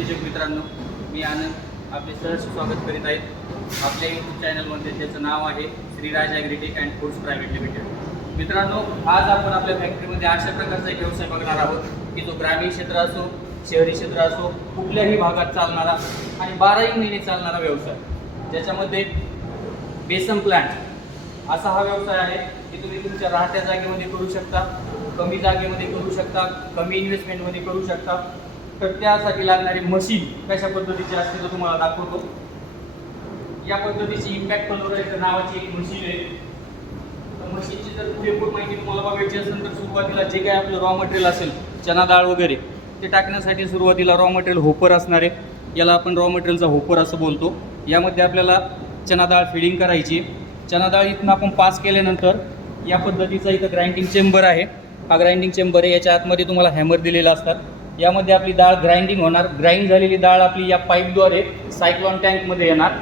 उद्योजक मित्रांनो मी आनंद. आपले सहर्ष स्वागत करीत आहेत. आपल्या यूट्यूब चॅनलमध्ये त्याचं नाव आहे Shriraj agritech and foods private limited. मित्रांनो आज आपण आपल्या फॅक्टरीमध्ये अशा प्रकारचा एक व्यवसाय बघणार आहोत की जो ग्रामीण क्षेत्र असो शहरी क्षेत्र असो कुठल्याही भागात चालणारा आणि बाराही महिने चालणारा व्यवसाय. ज्याच्यामध्ये बेसन प्लांट असा हा व्यवसाय आहे की तुम्ही तुमच्या राहत्या जागेमध्ये करू शकता कमी जागेमध्ये करू शकता कमी इन्व्हेस्टमेंटमध्ये करू शकता. तर त्यासाठी लागणारी मशीन कशा पद्धतीची असते तो तुम्हाला दाखवतो. या पद्धतीची इम्पॅक्ट कलोरायझर नावाची एक मशीन आहे. तर मशीनची जर पुरेपूर माहिती तुम्हाला बघायची असेल तर सुरुवातीला जे काही आपलं रॉ मटेरियल असेल चना डाळ वगैरे ते टाकण्यासाठी सुरुवातीला रॉ मटेरियल होपर असणार आहे. याला आपण रॉ मटेरियलचा होपर असं बोलतो. यामध्ये आपल्याला चना डाळ फिडिंग करायची चना डाळ इथून आपण पास केल्यानंतर या पद्धतीचा इथं ग्राइंडिंग चेंबर आहे. हा ग्राइंडिंग चेंबर आहे. याच्या आतमध्ये तुम्हाला हॅमर दिलेला असतात. यामध्ये आपली डाळ ग्राइंडिंग होणार. ग्राइंड झालेली डाळ आपली या पाईपद्वारे सायक्लॉन टँकमध्ये येणार.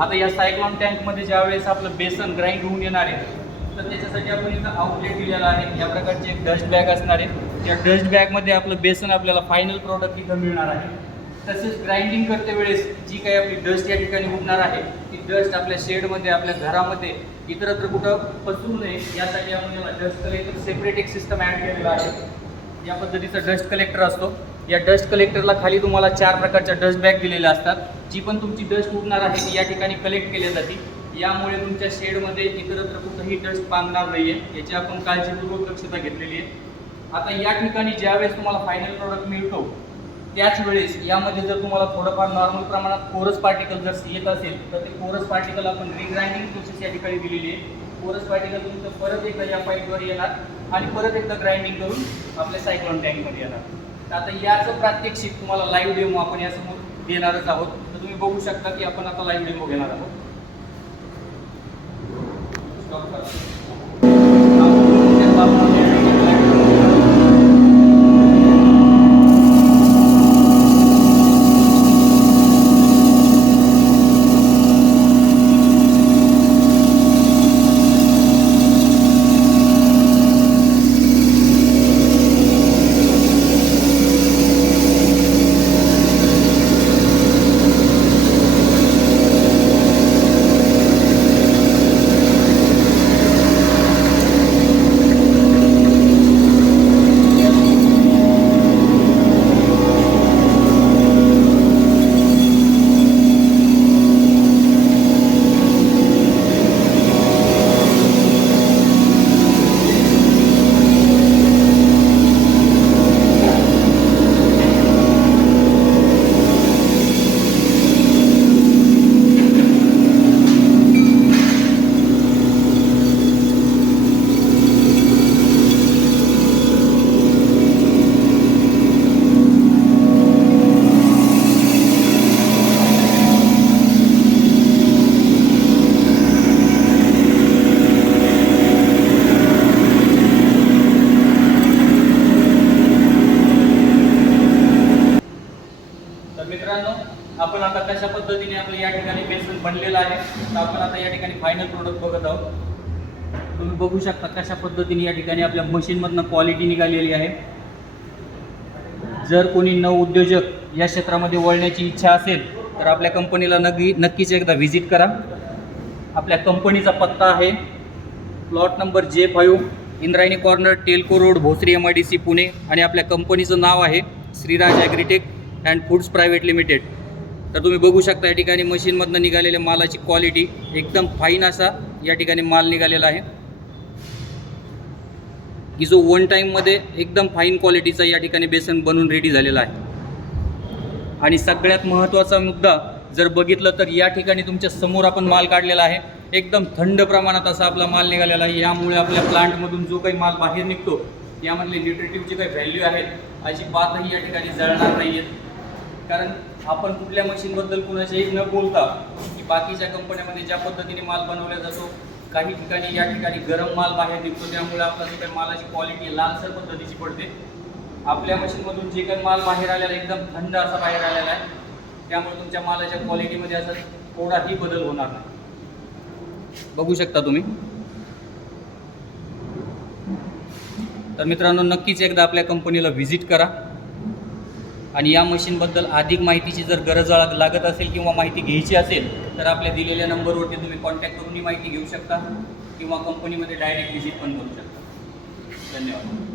आता या सायक्लॉन टँकमध्ये ज्या वेळेस आपलं बेसन ग्राइंड होऊन येणार आहे तर त्याच्यासाठी आपण इथं आउटलेट दिलेला आहे. या प्रकारची एक डस्ट बॅग असणार आहे. या डस्ट बॅगमध्ये आपलं बेसन आपल्याला फायनल प्रॉडक्ट इथं मिळणार आहे. तसेच ग्राइंडिंग करते वेळेस जी काही आपली डस्ट या ठिकाणी उडणार आहे ती डस्ट आपल्या शेडमध्ये आपल्या घरामध्ये इतरत्र कुठं पसरू नये यासाठी आपण याला डस्ट कलेक्टर सेपरेट एक सिस्टम ॲड केलेला आहे. या पद्धतीचा डस्ट कलेक्टर असतो. या डस्ट कलेक्टरला खाली तुम्हाला चार प्रकारच्या डस्ट बॅग दिलेल्या असतात. जी पण तुमची डस्ट उडणार आहे ती या ठिकाणी कलेक्ट केली जाते यामुळे तुमच्या शेडमध्ये इतरत्र कुठंही डस्ट बांधणार नाही आहे याची आपण काळजीपूर्वक दक्षता घेतलेली आहे. आता या ठिकाणी ज्यावेळेस तुम्हाला फायनल प्रॉडक्ट मिळतो त्याच वेळेस यामध्ये जर तुम्हाला थोडंफार नॉर्मल प्रमाणात कोरस पार्टिकल जर येत असेल तर ते कोरस पार्टिकल आपण रिग्राइंडिंग प्रोसेस या ठिकाणी दिलेली आहे. कोरस पार्टिकल तुमचं परत एकदा या पाईपवर येणार. आणि परत एकदा ग्राइंडिंग करून आपल्या सायक्लॉन टँकमध्ये येणार. तर आता याचं प्रात्यक्षिक तुम्हाला लाईव्ह डेमो आपण यासमोर देणारच आहोत. तर तुम्ही बघू शकता की आपण आता लाईव्ह डेमो घेणार आहोत Stop करा. आपण live demo तर मित्रांनो आपण आता कशा पद्धतीने आपलं या ठिकाणी बेसन बनलेलं आहे तर आपण आता या ठिकाणी फायनल प्रोडक्ट बघत आहोत. तुम्ही बघू शकता कशा पद्धतीने या ठिकाणी आपल्या मशीनमधनं क्वालिटी निघालेली आहे. जर कोणी नव उद्योजक या क्षेत्रामध्ये वळण्याची इच्छा असेल तर आपल्या कंपनीला नक्की नक्कीच एकदा व्हिजिट करा. आपल्या कंपनीचा पत्ता आहे plot number J five Indrayani corner Telco road Bhosari M I D C Pune. आणि आपल्या कंपनीचं नाव आहे Shriraj agritech and foods private limited तर तुम्ही बघू शकता या ठिकाणी मशीनमधनं निघालेल्या मालाची क्वालिटी एकदम फाईन असा या ठिकाणी माल निघालेला आहे. की जो वन टाईममध्ये एकदम फाईन क्वालिटीचा या ठिकाणी बेसन बनून रेडी झालेला आहे. आणि सगळ्यात महत्त्वाचा मुद्दा जर बघितलं तर या ठिकाणी तुमच्यासमोर आपण माल काढलेला आहे. एकदम थंड प्रमाणात असा आपला माल निघालेला आहे. यामुळे आपल्या प्लांटमधून जो काही माल बाहेर निघतो यामधले न्यूट्रिटिव्हचे काही व्हॅल्यू आहेत अजिबातही या ठिकाणी जळणार नाही आहेत कारण आपण कुठल्या मशीनबद्दल कुणाच्याही न बोलता की बाकीच्या कंपन्यामध्ये ज्या पद्धतीने माल बनवला जातो काही ठिकाणी या ठिकाणी गरम माल बाहेर निघतो त्यामुळे आपला जो काही मालाची क्वालिटी लालसर पद्धतीची पडते. आपल्या मशीनमधून जे काही माल बाहेर आलेला आहे, एकदम थंड असा बाहेर आलेला आहे त्यामुळे तुमच्या मालाच्या क्वालिटीमध्ये असा थोडाही बदल होणार नाही. बघू शकता तुम्ही. तर मित्रांनो नक्कीच एकदा आपल्या कंपनीला व्हिजिट करा. आणि या मशीनबद्दल अधिक माहितीची जर गरज लागत असेल किंवा माहिती घ्यायची असेल तर आपल्या दिलेल्या नंबरवरती तुम्ही कॉन्टॅक्ट करून ही माहिती घेऊ शकता किंवा कंपनीमध्ये डायरेक्ट व्हिजिट पण करू शकता. धन्यवाद.